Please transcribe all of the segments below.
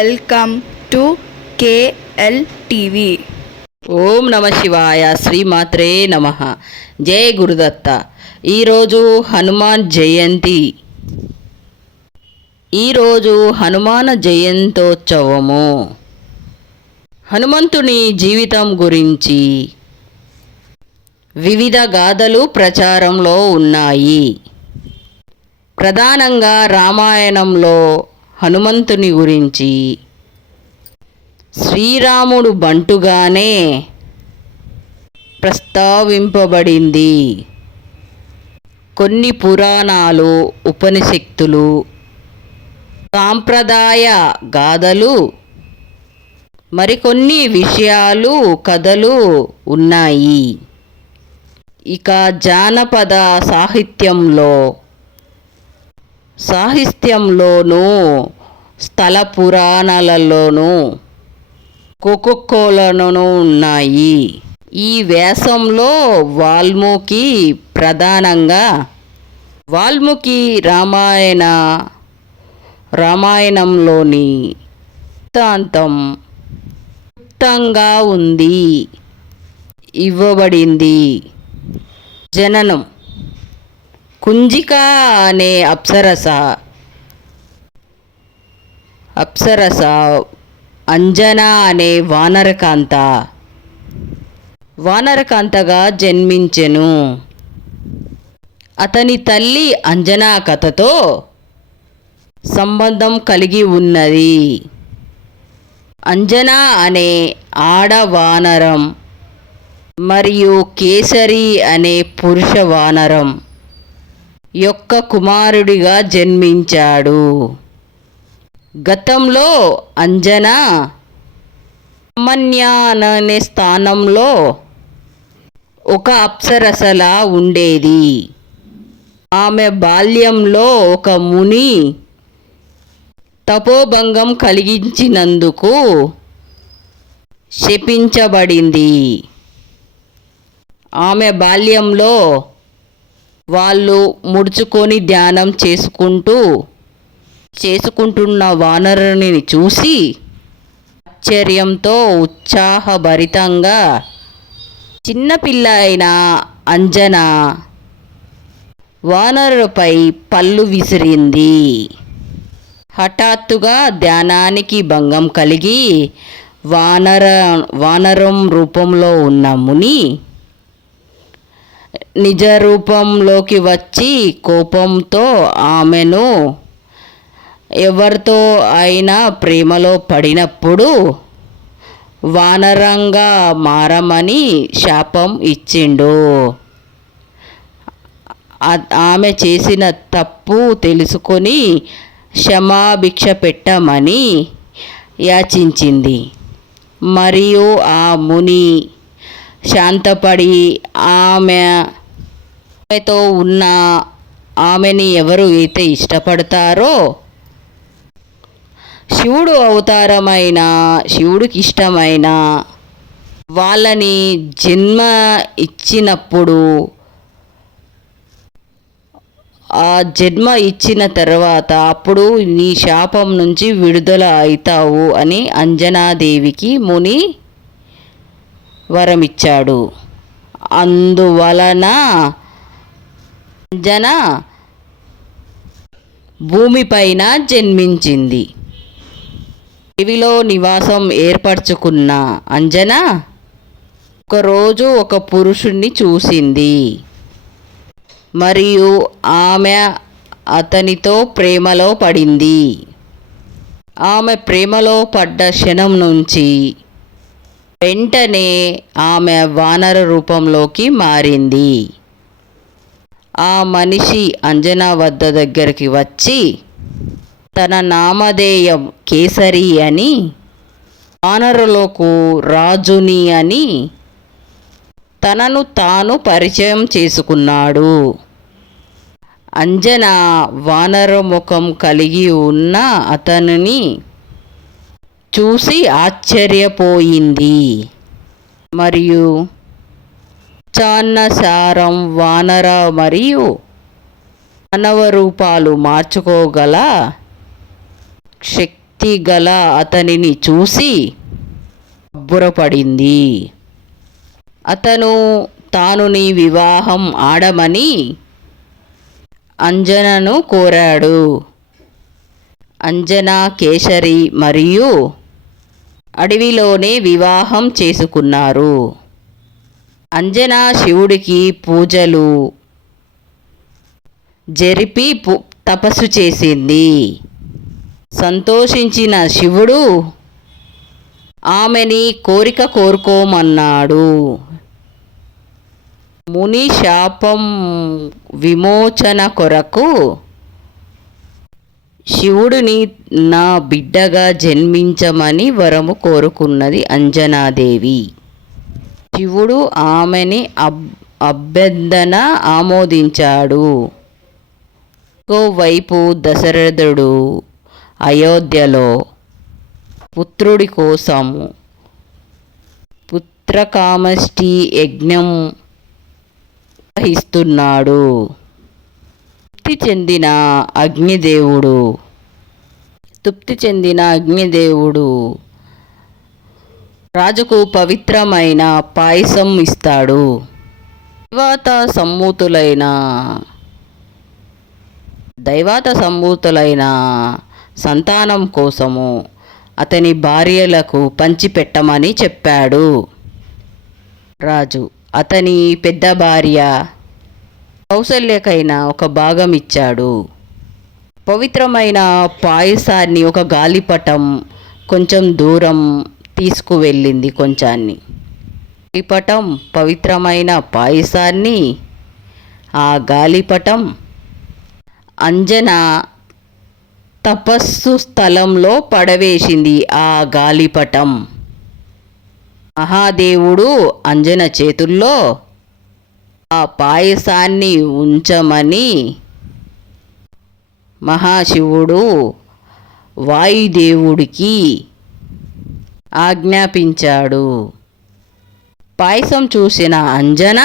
Welcome to KL TV. ఓం నమ శివాయ శ్రీమాత్రే నమ. జై గురుదత్త. ఈరోజు హనుమాన్ జయంతి. ఈరోజు హనుమాన జయంతోత్సవము. హనుమంతుని జీవితం గురించి వివిధ గాథలు ప్రచారంలో ఉన్నాయి. ప్రధానంగా రామాయణంలో హనుమంతుని గురించి. శ్రీరాముడు బంటుగానే ప్రస్తావింపబడింది. కొన్ని పురాణాలు ఉపనిషక్తులు సాంప్రదాయ గాథలు మరికొన్ని విషయాలు కథలు ఉన్నాయి. ఇక జానపద సాహిత్యంలో సాహిత్యంలోనూ స్థల పురాణాలలోనూ కోకొక్కోలను ఉన్నాయి. ఈ వ్యాసంలో వాల్మీకి ప్రధానంగా వాల్మీకి రామాయణ రామాయణంలోని వృత్తాంతం క్లుప్తంగా ఉంది. ఇవ్వబడింది. జననం కుంజిక అనే అప్సరస అప్సరస అంజన అనే వానరకాంత. వానరకాంతగా జన్మించెను. అతని తల్లి అంజనా కథతో సంబంధం కలిగి ఉన్నది. అంజనా అనే ఆడ వానరం మరియు కేసరి అనే పురుష వానరం యొక్క కుమారుడిగా జన్మించాడు. గతంలో అంజనా సామాన్య అనే స్థానంలో ఒక అప్సరసలా ఉండేది. ఆమె బాల్యంలో ఒక ముని తపోభంగం కలిగించినందుకు శపించబడింది. ఆమె బాల్యంలో వాళ్ళు ముడుచుకొని ధ్యానం చేసుకుంటూ చేసుకుంటున్న వానరుని చూసి ఆశ్చర్యంతో ఉత్సాహభరితంగా చిన్నపిల్ల అయిన అంజన వానరుపై పళ్ళు విసిరింది. హఠాత్తుగా ధ్యానానికి భంగం కలిగి వానర వానరం రూపంలో ఉన్న ముని నిజ రూపంలోకి వచ్చి కోపంతో ఆమెను ఎవరితో అయినా ప్రేమలో పడినప్పుడు వానరంగా మారమని శాపం ఇచ్చిండు. ఆమె చేసిన తప్పు తెలుసుకొని క్షమాభిక్ష పెట్టమని యాచించింది. మరియు ఆ ముని శాంతపడి ఆమె ఆమెతో ఉన్న ఆమెని ఎవరు అయితే ఇష్టపడతారో శివుడు అవతారమైన శివుడికి ఇష్టమైన వాళ్ళని జన్మ ఇచ్చినప్పుడు ఆ జన్మ ఇచ్చిన తర్వాత అప్పుడు నీ శాపం నుంచి విడుదల అవుతావు అని అంజనాదేవికి ముని వరమిచ్చాడు. అందువలన అంజన భూమిపైన జన్మించింది. అడవిలో నివాసం ఏర్పరచుకున్న అంజన ఒకరోజు ఒక పురుషుణ్ణి చూసింది. మరియు ఆమె అతనితో ప్రేమలో పడింది. ఆమె ప్రేమలో పడ్డ క్షణం నుంచి వెంటనే ఆమె వానర రూపంలోకి మారింది. ఆ మనిషి అంజనా వద్ద దగ్గరికి వచ్చి తన నామధేయం కేసరి అని వానరులకు రాజుని అని తనను తాను పరిచయం చేసుకున్నాడు. అంజన వానర ముఖం కలిగి ఉన్న అతనిని చూసి ఆశ్చర్యపోయింది. మరియు చాన్నసారం వానర మరియు మానవ రూపాలు మార్చుకోగల శక్తి గల అతనిని చూసి అబ్బురపడింది. అతను తాను నీ వివాహం ఆడమని అంజనను కోరాడు. అంజన కేసరి మరియు అడవిలోనే వివాహం చేసుకున్నారు. అంజన శివుడికి పూజలు జరిపి పు- తపస్సు చేసింది. సంతోషించిన శివుడు ఆమెని కోరిక కోరుకోమన్నాడు. ముని శాపం విమోచన కొరకు శివుడిని నా బిడ్డగా జన్మించమని వరము కోరుకున్నది అంజనాదేవి. శివుడు ఆమెని అబ్ అభ్యర్థన ఆమోదించాడు. కోవైపు దశరథుడు అయోధ్యలో పుత్రుడి కోసము పుత్రకామష్టి యజ్ఞం వహిస్తున్నాడు తృప్తి చెందిన అగ్నిదేవుడు తృప్తి చెందిన అగ్నిదేవుడు రాజుకు పవిత్రమైన పాయసం ఇస్తాడు. దైవాత సమ్మూతులైన దైవాత సమ్మూతులైన సంతానం కోసము అతని భార్యలకు పంచిపెట్టమని చెప్పాడు. రాజు అతని పెద్ద భార్య కౌసల్యకైన ఒక భాగం ఇచ్చాడు పవిత్రమైన పాయసాన్ని ఒక గాలిపటం కొంచెం దూరం తీసుకువెళ్ళింది కొంచాన్ని. గాలిపటం పవిత్రమైన పాయసాన్ని ఆ గాలిపటం అంజన తపస్సు స్థలంలో పడవేసింది ఆ గాలిపటం. మహాదేవుడు అంజన చేతుల్లో ఆ పాయసాన్ని ఉంచమని మహాశివుడు వాయుదేవుడికి ఆజ్ఞాపించాడు. పాయసం చూసిన అంజన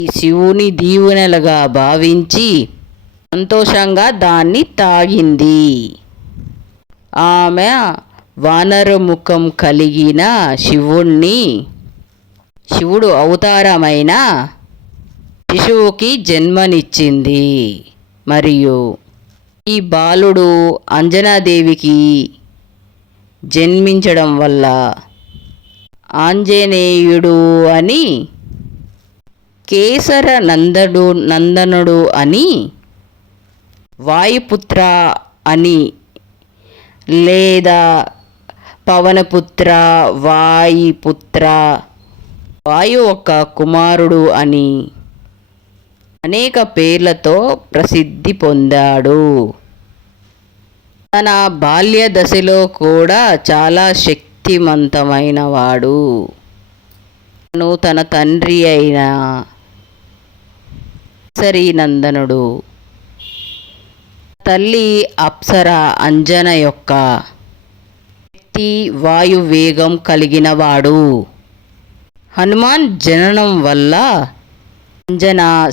ఈ శివుని దీవెనలుగా భావించి సంతోషంగా దాన్ని తాగింది. ఆమె వానరముఖం కలిగిన శివుణ్ణి శివుడు అవతారమైన శిశువుకి జన్మనిచ్చింది. మరియు ఈ బాలుడు అంజనాదేవికి జన్మించడం వల్ల ఆంజనేయుడు అని కేసర నందడు నందనుడు అని వాయుపుత్ర అని లేదా పవనపుత్ర వాయుపుత్ర వాయు ఒక కుమారుడు అని అనేక పేర్లతో ప్రసిద్ధి పొందాడు. తన బాల్య దశలో కూడా చాలా శక్తిమంతమైన వాడు తను తన తండ్రి అయిన నందనుడు. తల్లి అప్సర అంజన యొక్క వ్యక్తి వాయువేగం కలిగినవాడు హనుమాన్ జననం వల్ల అంజన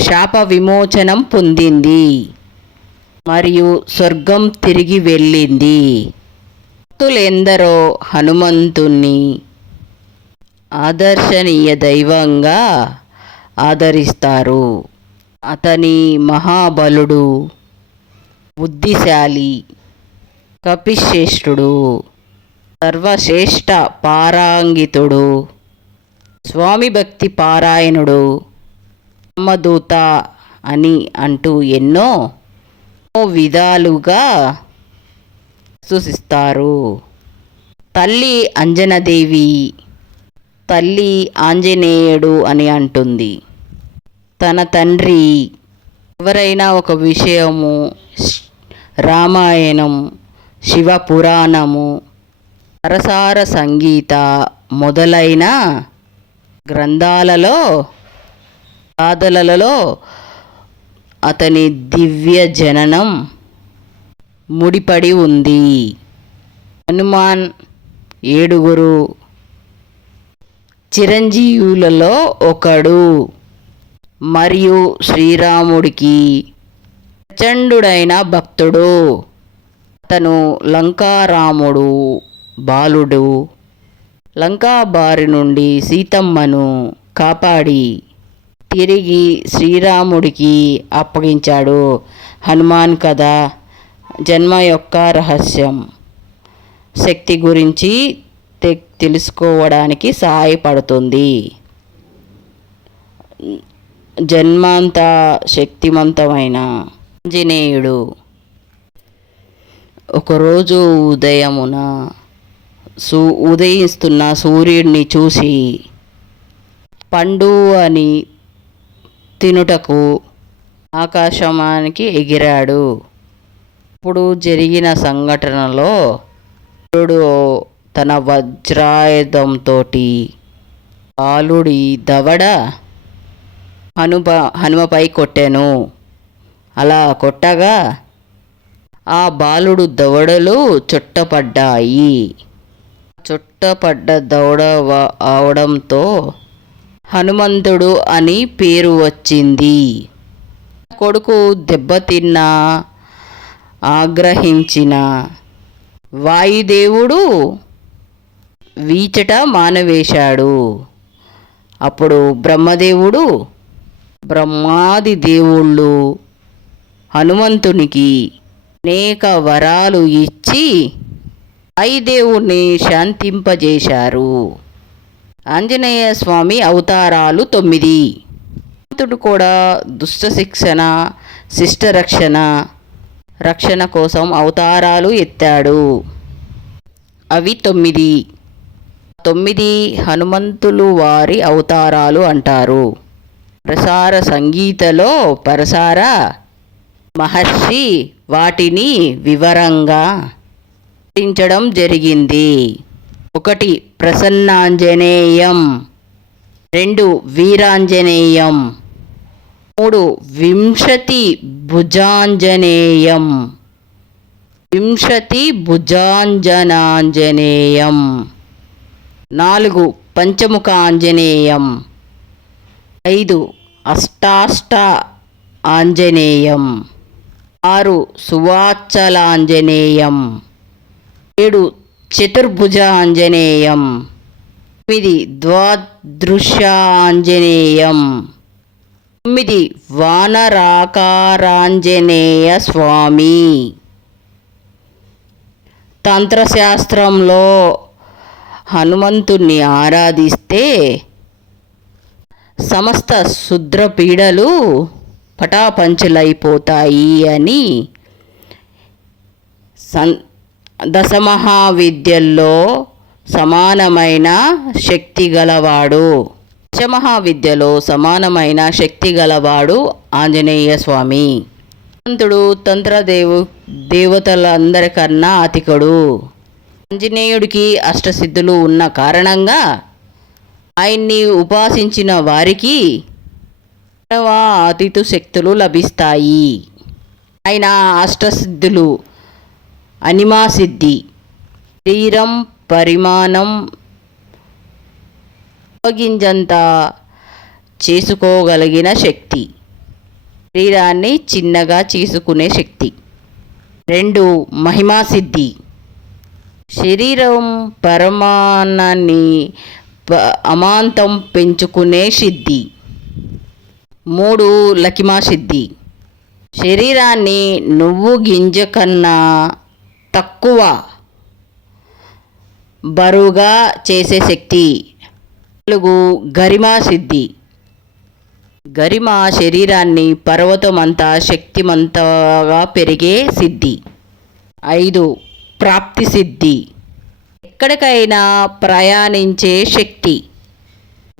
శాప విమోచనం పొందింది మరియు స్వర్గం తిరిగి వెళ్ళింది. భక్తులెందరో హనుమంతుణ్ణి ఆదర్శనీయ దైవంగా ఆదరిస్తారు. అతని మహాబలుడు బుద్ధిశాలి కపిశ్రేష్ఠుడు సర్వశ్రేష్ఠ పారాంగితుడు స్వామి భక్తి పారాయణుడు అమ్మదూత అని అంటూ ఎన్నో విధాలుగా సూచిస్తారు. తల్లి అంజనదేవి తల్లి ఆంజనేయుడు అని అంటుంది. తన తండ్రి ఎవరైనా ఒక విషయము రామాయణం శివ పురాణము సరసార సంగీత మొదలైన గ్రంథాలలో గాథలలో అతని దివ్య జననం ముడిపడి ఉంది. హనుమాన్ ఏడుగురు చిరంజీవులలో ఒకడు. మరియు శ్రీరాముడికి ప్రచండుడైన భక్తుడు. తను లంకారాముడు బాలుడు. లంకా బారి నుండి సీతమ్మను కాపాడి తిరిగి శ్రీరాముడికి అప్పగించాడు. హనుమాన్ కథ జన్మ యొక్క రహస్యం. శక్తి గురించి తె తెలుసుకోవడానికి సహాయపడుతుంది. జన్మాంత శక్తివంతమైన ఆంజనేయుడు. ఒకరోజు ఉదయమున సూ ఉదయిస్తున్న సూర్యుడిని చూసి పండు అని తినుటకు ఆకాశమానికి ఎగిరాడు. ఇప్పుడు జరిగిన సంఘటనలో సూర్యుడు తన వజ్రాయుధంతో బాలుడి దవడ హనుమ హనుమపై కొట్టాను. అలా కొట్టగా ఆ బాలుడు దవడలు చుట్టపడ్డాయి. చుట్టపడ్డ దవడ అవడంతో హనుమంతుడు అని పేరు వచ్చింది. కొడుకు దెబ్బతిన్న ఆగ్రహించిన వాయుదేవుడు వీచట మానవేశాడు. అప్పుడు బ్రహ్మదేవుడు బ్రహ్మాది దేవుళ్ళు హనుమంతునికి అనేక వరాలు ఇచ్చి వాయుదేవుణ్ణి శాంతింపజేశారు. ఆంజనేయ స్వామి అవతారాలు తొమ్మిది. హనుమంతుడు కూడా దుష్ట శిక్షణ శిష్ట రక్షణ రక్షణ కోసం అవతారాలు ఎత్తాడు. అవి తొమ్మిది. తొమ్మిది హనుమంతులు వారి అవతారాలు అంటారు. ప్రసార సంగీతలో పరసార మహర్షి వాటిని వివరంగా వివరించడం జరిగింది. ఒకటి ప్రసన్నాంజనేయం రెండు వీరాంజనేయం మూడు వింశతి భుజాంజనేయం వింశతి భుజాంజనాంజనేయం నాలుగు పంచముఖ ఆంజనేయం ఐదు అష్టాష్ట ఆంజనేయం ఆరు సువాచలాంజనేయం. ఏడు చతుర్భుజ ఆంజనేయం తొమ్మిది ద్వాదృశ్యాంజనేయం. తొమ్మిది వానరాకారాంజనేయ స్వామి. తంత్రశాస్త్రంలో హనుమంతుణ్ణి ఆరాధిస్తే సమస్త శుద్ర పీడలు పటాపంచలైపోతాయి అని సన్ దశమహావిద్యల్లో సమానమైన శక్తి గలవాడు దశమహావిద్యలో సమానమైన శక్తి గలవాడు ఆంజనేయ స్వామి హనుమంతుడు తంత్రదేవు దేవతలందరికన్నా అతికుడు. ఆంజనేయుడికి అష్టసిద్ధులు ఉన్న కారణంగా ఆయన్ని ఉపాసించిన వారికి మానవ అతిథు శక్తులు లభిస్తాయి. ఆయన అష్టసిద్ధులు అనిమా సిద్ధి శరీరం పరిమాణం ఉపగింజంత చేసుకోగలిగిన శక్తి. శరీరాన్ని చిన్నగా చేసుకునే శక్తి. రెండు మహిమా సిద్ధి శరీరం పరమాణాన్ని ప- అమాంతం పెంచుకునే సిద్ధి. మూడు లకిమా సిద్ధి. శరీరాన్ని నువ్వు గింజ కన్నా తక్కువ బరువుగా చేసే శక్తి. నాలుగు గరిమా సిద్ధి. గరిమ శరీరాన్ని పర్వతమంతా శక్తిమంతగా పెరిగే సిద్ధి. ఐదు ప్రాప్తి సిద్ధి. ఎక్కడికైనా ప్రయాణించే శక్తి.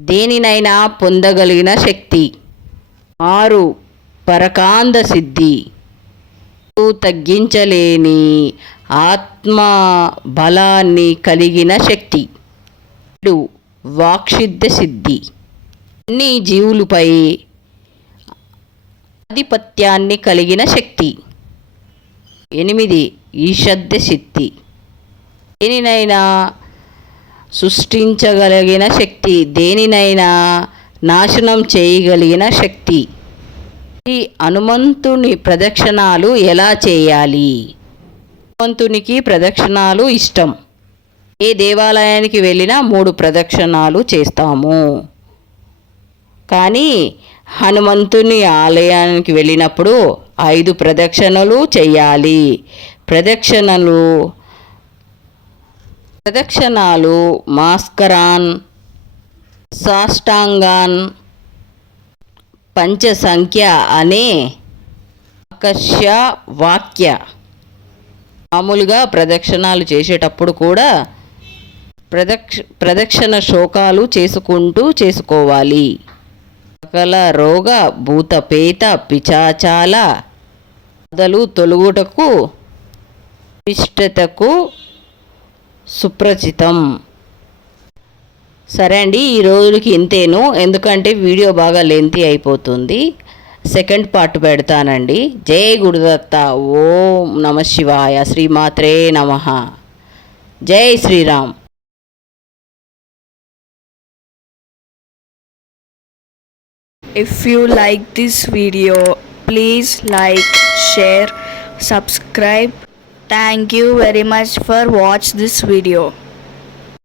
దేనినైనా పొందగలిగిన శక్తి. ఆరు పరకాంద సిద్ధి. తగ్గించలేని ఆత్మ బలాన్ని కలిగిన శక్తి. ఏడు వాక్షిద్ధ సిద్ధి. అన్ని జీవులపై ఆధిపత్యాన్ని కలిగిన శక్తి. ఎనిమిది ఈషద్ద సిద్ధి. దేనినైనా సృష్టించగలిగిన శక్తి దేనినైనా నాశనం చేయగలిగిన శక్తి. ఈ హనుమంతుని ప్రదక్షిణాలు ఎలా చేయాలి? హనుమంతునికి ప్రదక్షిణాలు ఇష్టం. ఏ దేవాలయానికి వెళ్ళినా మూడు ప్రదక్షిణాలు చేస్తాము. కానీ హనుమంతుని ఆలయానికి వెళ్ళినప్పుడు ఐదు ప్రదక్షిణలు చేయాలి. ప్రదక్షిణలు ప్రదక్షిణాలు మాస్కరాన్ సాష్టాంగాన్ పంచసంఖ్య అనే ఆకర్ష వాక్య మామూలుగా ప్రదక్షిణాలు చేసేటప్పుడు కూడా ప్రదక్ష ప్రదక్షిణ శోకాలు చేసుకుంటూ చేసుకోవాలి. సకల రోగ భూతపేత పిచాచాల బాధలు తొలుగుటకు ఇష్టతకు సుప్రచితం. సరే అండి ఈ రోజులకి ఇంతేను. ఎందుకంటే వీడియో బాగా లెంతీ అయిపోతుంది. సెకండ్ పార్ట్ పెడతానండి. జయ గురుదత్త ఓం నమ శివాయ శ్రీమాత్రే నమ. జయ శ్రీరామ్.